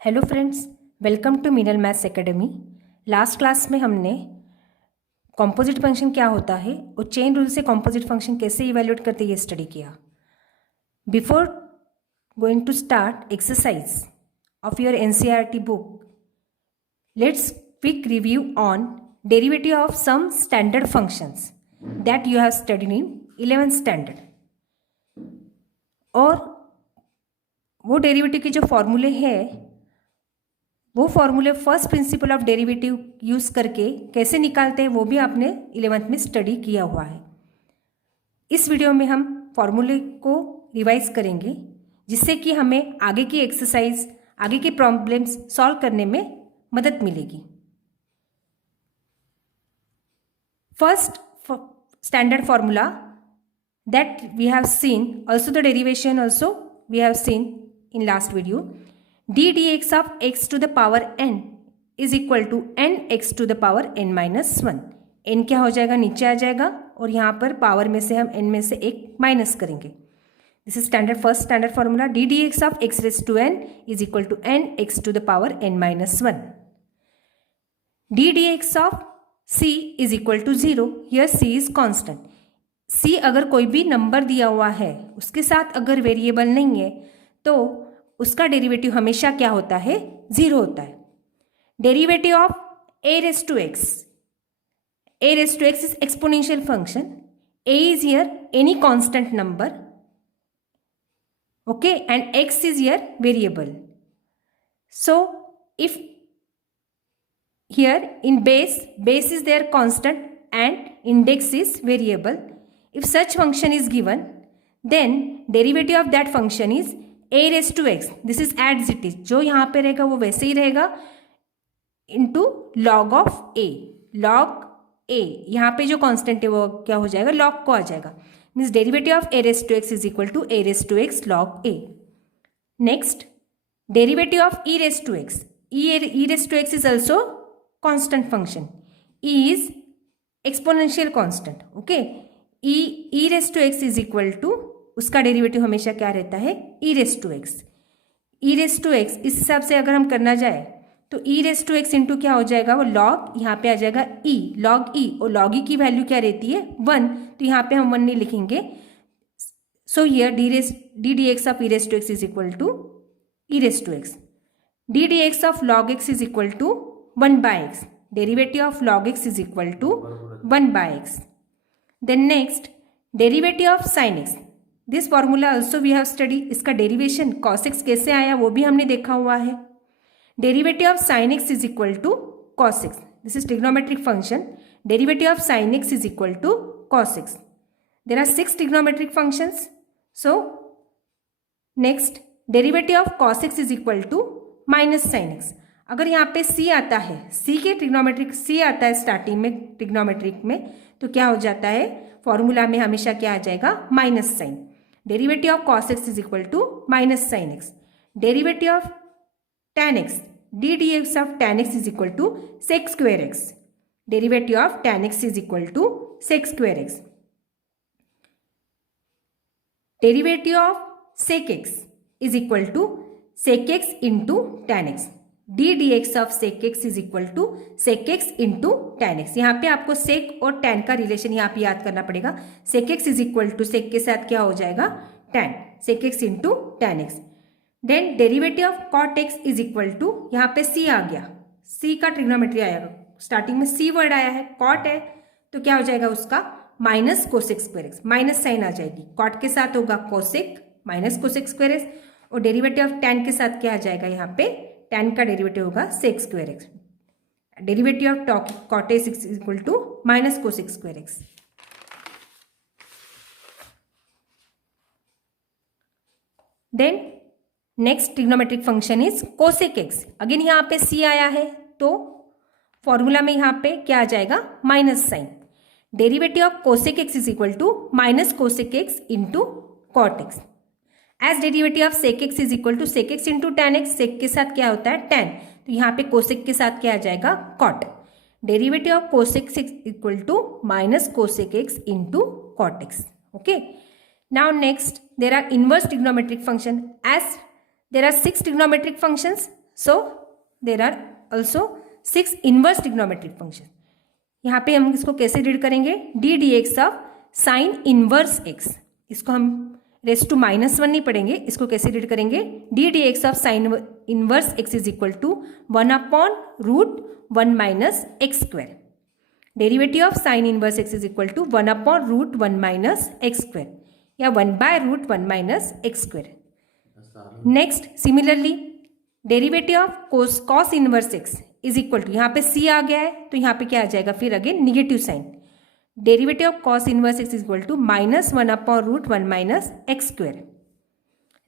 Hello friends, welcome to Meenal maths academy. Last class में हमने composite function क्या होता है और चेन रूल से कॉम्पोजिट फंक्शन कैसे इवेल्युएट करते ये स्टडी किया। Before going to start exercise of your NCERT book, let's quick review on derivative of some standard functions that you have studied in 11th standard. और वो derivative के जो फॉर्मूले हैं वो फॉर्मूले first principle of derivative use करके कैसे निकालते हैं वो भी आपने 11th में स्टडी किया हुआ है। इस वीडियो में हम फॉर्मूले को रिवाइज करेंगे जिससे कि हमें आगे की एक्सरसाइज, आगे की प्रॉब्लम्स सॉल्व करने में मदद मिलेगी। First standard formula that we have seen, also the derivation also we have seen in last video, d dx of x to the power n is equal to n x to the power n minus 1। n क्या हो जाएगा, नीचे आ जाएगा और यहाँ पर power में से हम n में से एक माइनस करेंगे। This is first standard formula, d dx of x raised to n is equal to n x to the power n minus 1। d dx of c is equal to 0, here c is constant। c अगर कोई भी number दिया हुआ है उसके साथ अगर variable नहीं है तो उसका डेरिवेटिव हमेशा क्या होता है, 0 होता है। Derivative of a raised to x, a raised to x is exponential function, a is here any constant number, okay, and x is here variable। So if here in base is there constant and index is variable, if such function is given then derivative of that function is a raised to x, this is as it is, जो यहाँ पे रहेगा वो वैसे ही रहेगा, into log of A. Log A यहाँ पे जो कांस्टेंट है वो क्या हो जाएगा, लॉग को आ जाएगा। Means derivative of a raised to x is equal to a raised to x log a। Next derivative of e raised to x, e raised to x is also constant function, e is exponential constant, okay. e raised to x is equal to, उसका derivative हमेशा क्या रहता है, e raised to x। e raised to x इस हिसाब से अगर हम करना जाए तो e raised to x into क्या हो जाएगा, वो लॉग, यहाँ पे आ जाएगा e, लॉग e, और लॉग e की वैल्यू क्या रहती है, 1, तो यहाँ पे हम 1 नहीं लिखेंगे। So here d dx of e raised to x is equal to e raised to x, d dx of log x is equal to 1 by x, derivative of log x is equal to 1 by x। Then next derivative of sin x, this formula also we have study, इसका derivation cos x कैसे आया वो भी हमने देखा हुआ है। Derivative of sin x is equal to cos x, this is trigonometric function, derivative of sin x is equal to cos x। There are 6 trigonometric functions. So next derivative of cos x is equal to minus sin x। अगर यहाँ पे c आता है, c के trigonometric c आता है starting में trigonometric में, तो क्या हो जाता है, फॉर्मूला में हमेशा क्या आ जाएगा, minus sign. Derivative of cos x is equal to minus sine x। Derivative of tan x, d dx of tan x is equal to sec square x। Derivative of tan x is equal to sec square x। Derivative of sec x is equal to sec x into tan x, d dx of sec x is equal to sec x into tan x। यहाँ पे आपको sec और tan का relation यहाँ पे याद करना पड़ेगा। sec x is equal to sec के साथ क्या हो जाएगा, tan, sec x into tan x। Then derivative of cot x is equal to, यहाँ पे c आ गया, c का ट्रिग्नोमेट्री आएगा, स्टार्टिंग में c वर्ड आया है, cot है तो क्या हो जाएगा उसका, minus cosec square x, minus sine आ जाएगी, cot के साथ होगा cosec minus cosec square x, और डेरिवेटिव ऑफ tan के साथ क्या आ जाएगा, यहाँ पे tan का डेरिवेटिव होगा sec square x। Derivative of cot x is equal to minus cosec square x। Then next trigonometric function is cosec x। Again यहाँ पे c आया है तो फॉर्मूला में यहाँ पे क्या आ जाएगा, minus sign. Derivative of cosec x is equal to minus cosec x into cot x। As derivative of sec x is equal to sec x into tan x, sec के साथ क्या होता है, टैन, तो यहाँ पे कोसेक के साथ क्या आ जाएगा, cot. Derivative of cosec is equal to minus cosec x into cot x, okay. Now next there are inverse trigonometric function, as there are 6 trigonometric functions, so there are also 6 inverse trigonometric function. यहाँ पे हम इसको कैसे read करेंगे, d d x of sine inverse x, इसको हम raise to -1 नहीं पढ़ेंगे, इसको कैसे रीड करेंगे, d d x of sine inverse x is equal to 1/√1 minus x square. Derivative of sine inverse x is equal to 1/√1 minus x square या 1/√1 minus x square. Next similarly derivative of cos inverse x is equal to, यहाँ पे सी आ गया है तो यहाँ पे क्या आ जाएगा फिर again negative sign, derivative of cos inverse x is equal to -1/√1 minus x square.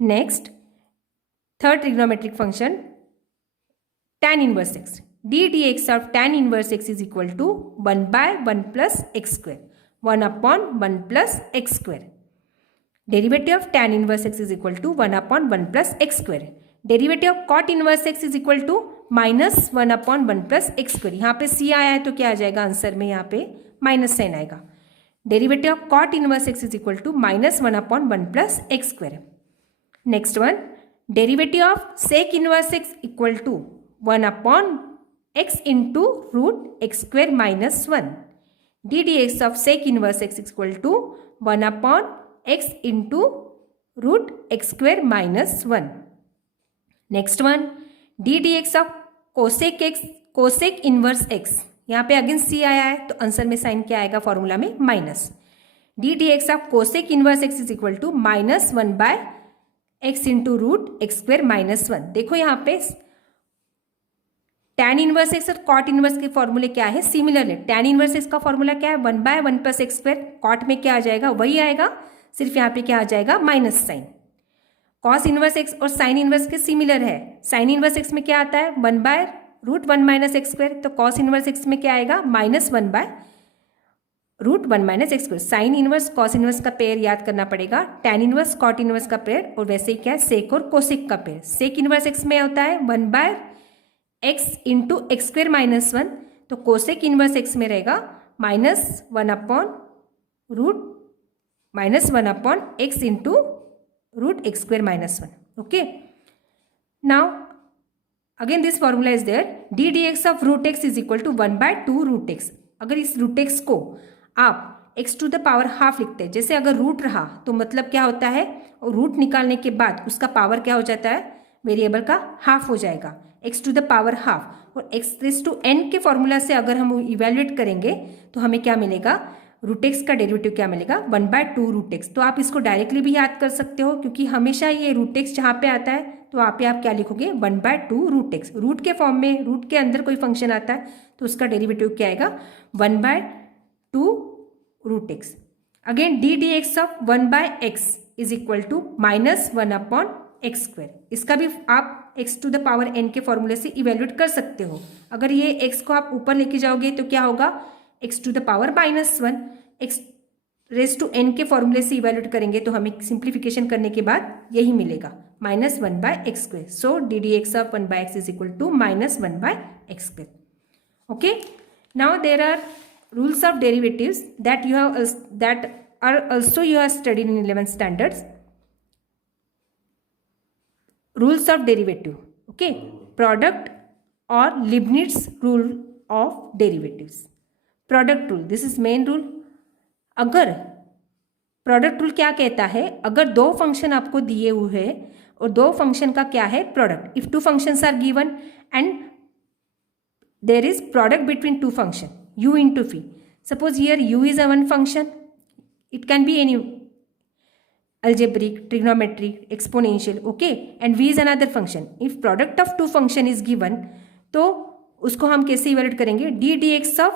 Next third trigonometric function tan inverse x, d d x of tan inverse x is equal to 1/1 plus x square, 1/1 plus x square. Derivative of tan inverse x is equal to 1/1 plus x square. Derivative of cot inverse x is equal to -1/1 plus x square. यहाँ पे सी आया है तो क्या आ जाएगा answer में, यहाँ पे माइनस साइन आएगा। Derivative of cot inverse x is equal to -1/1 plus x square. Next one derivative of sec inverse x equal to 1/x into root x square minus 1। D d x of sec inverse x equal to 1/x into root x square minus 1। Next one d d x of cosec inverse x, यहाँ पे again सी आया है तो answer में sign क्या आएगा formula में minus. D d x of cosec inverse x is equal to -1/x into root x square minus 1। देखो यहाँ पे tan इनवर्स एक्स और cot इनवर्स के फॉर्मूले क्या है, सिमिलर है। tan इनवर्स एक्स का फॉर्मूला क्या है 1/1 प्लस एक्स स्क्वायर, cot में क्या आ जाएगा वही आएगा, सिर्फ यहाँ पे क्या आ जाएगा minus sign. cos inverse x और sin इनवर्स के सिमिलर है। sin इनवर्स एक्स में क्या आता है 1/√1 माइनस एक्स स्क्वायर, तो cos इनवर्स एक्स में क्या आएगा -1/√1 minus x square. Sine inverse cos inverse का पेयर याद करना पड़ेगा, tan इनवर्स cot इनवर्स का पेयर, और वैसे ही क्या है सेक और कोसेक का पेयर। सेक इनवर्स एक्स में होता है 1/x into x square minus 1, तो कोसेक इनवर्स एक्स में रहेगा -1/x into root x square minus 1। Okay, now again this formula is there, d d x of root x is equal to 1/2 root x. अगर इस root x को आप x to the power half लिखते हैं, जैसे अगर root रहा तो मतलब क्या होता है, और रूट निकालने के बाद उसका पावर क्या हो जाता है, वेरिएबल का हाफ हो जाएगा, x to the power half. और x रेज़ टू n के फॉर्मूला से अगर हम इवेल्युएट करेंगे तो हमें क्या मिलेगा, रूट एक्स का डेरिवेटिव क्या मिलेगा 1/2 रूट एक्स। तो आप इसको डायरेक्टली भी याद कर सकते हो, क्योंकि हमेशा ये रूट एक्स जहाँ पे आता है तो वहाँ पे आप क्या लिखोगे 1/2 रूट एक्स। रूट के फॉर्म में, रूट के अंदर कोई फंक्शन आता है तो उसका डेरिवेटिव क्या आएगा 1/2 root x. Again d d x of 1/x is equal to -1/x square. इसका भी आप x to the power n के फॉर्मूले से इवेल्युएट कर सकते हो। अगर ये x को आप ऊपर लेके जाओगे तो क्या होगा, x to the power -1, x raise to n के फॉर्मूले से इवेल्युएट करेंगे तो हमें सिंप्लीफिकेशन करने के बाद यही मिलेगा -1/x square. So d d x of 1/x is equal to -1/x square. Okay, now there are rules of derivatives that you have that are also you have studied in 11th standards. Rules of derivative, okay, product or Leibniz rule of derivatives. Product rule, this is main rule. अगर product rule क्या कहता है, अगर दो function आपको दिए हुए हैं और दो फंक्शन का क्या है product, if two functions are given and there is product between two function u into v. Suppose here u is a one function, it can be any algebraic, trigonometric, exponential, okay, and v is another function. If product of two function is given, तो उसको हम कैसे evaluate करेंगे, d dx of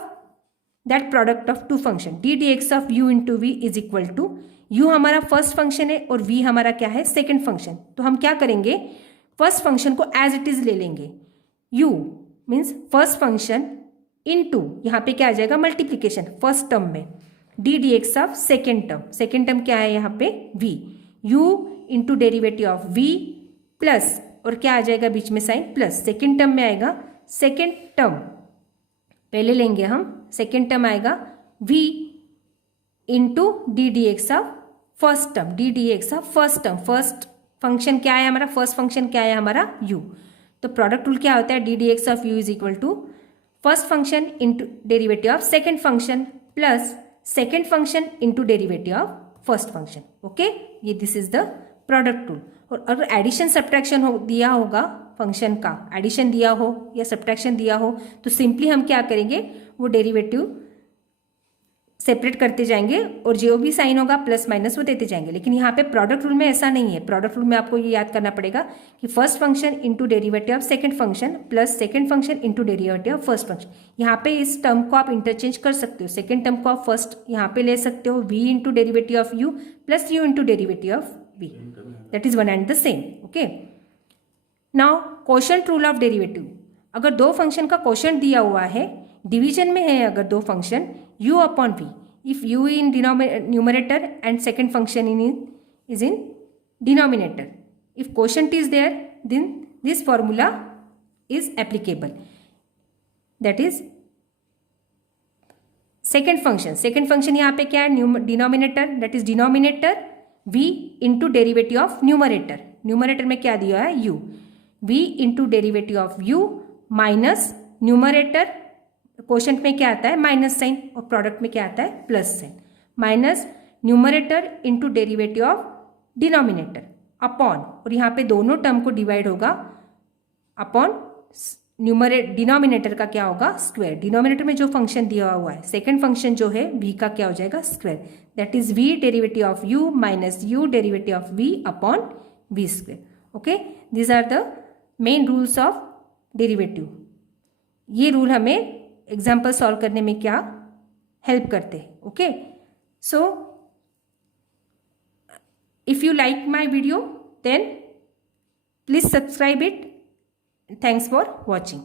that product of two function, d dx of u into v is equal to, u हमारा first function है और v हमारा क्या है सेकेंड फंक्शन। तो हम क्या करेंगे, फर्स्ट फंक्शन को एज इट इज ले लेंगे, u means first function into यहाँ पे क्या आ जाएगा मल्टीप्लीकेशन फर्स्ट टर्म में, D d x of second term, second term क्या है यहाँ पे v, u into derivative of v plus, और क्या आ जाएगा बीच में साइन प्लस, सेकेंड टर्म में आएगा सेकेंड टर्म पहले लेंगे हम, सेकेंड टर्म आएगा v into D d x of first term, D d x of first term, first function क्या है हमारा, फर्स्ट फंक्शन क्या है हमारा u, तो तो प्रोडक्ट रूल क्या होता है, d d x of u is equal to first function into derivative of second function plus second function into derivative of first function. Okay, ये this is the product rule. और अगर addition subtraction हो दिया होगा, function का addition दिया हो या सब्ट्रैक्शन दिया हो, तो सिंपली हम क्या करेंगे, वो डेरिवेटिव सेपरेट करते जाएंगे और जो भी साइन होगा प्लस माइनस वो देते जाएंगे. लेकिन यहाँ पे प्रोडक्ट रूल में ऐसा नहीं है. प्रोडक्ट रूल में आपको ये याद करना पड़ेगा कि first function into derivative of second function plus second function into derivative of first function. यहाँ पे इस टर्म को आप इंटरचेंज कर सकते हो. सेकेंड टर्म को आप फर्स्ट यहाँ पे ले सकते हो, v into derivative of u plus u into derivative of v. That is one and the same. Okay, now quotient rule of derivative. अगर दो फंक्शन का क्वोशंट दिया हुआ है, डिवीजन में है अगर दो function, u upon v, if u in numerator and second function is in denominator, if quotient is there, then this formula is applicable. That is second function यहाँ पे क्या है, denominator, that is denominator v into derivative of numerator. numerator में क्या दिया है, u, v into derivative of u minus numerator, quotient में क्या आता है माइनस साइन और प्रोडक्ट में क्या आता है plus sign, minus numerator into derivative of denominator upon, और यहाँ पे दोनों टर्म को डिवाइड होगा अपॉन डिनोमिनेटर का क्या होगा स्क्वायर. डिनोमिनेटर में जो फंक्शन दिया हुआ है, सेकंड फंक्शन जो है v का क्या हो जाएगा square. That is v derivative of u minus u derivative of v upon v square. Okay, these are the main rules of derivative. ये रूल हमें एग्जाम्पल सॉल्व करने में क्या हेल्प करते हैं. Okay, so if you like my video then please subscribe it. Thanks for watching.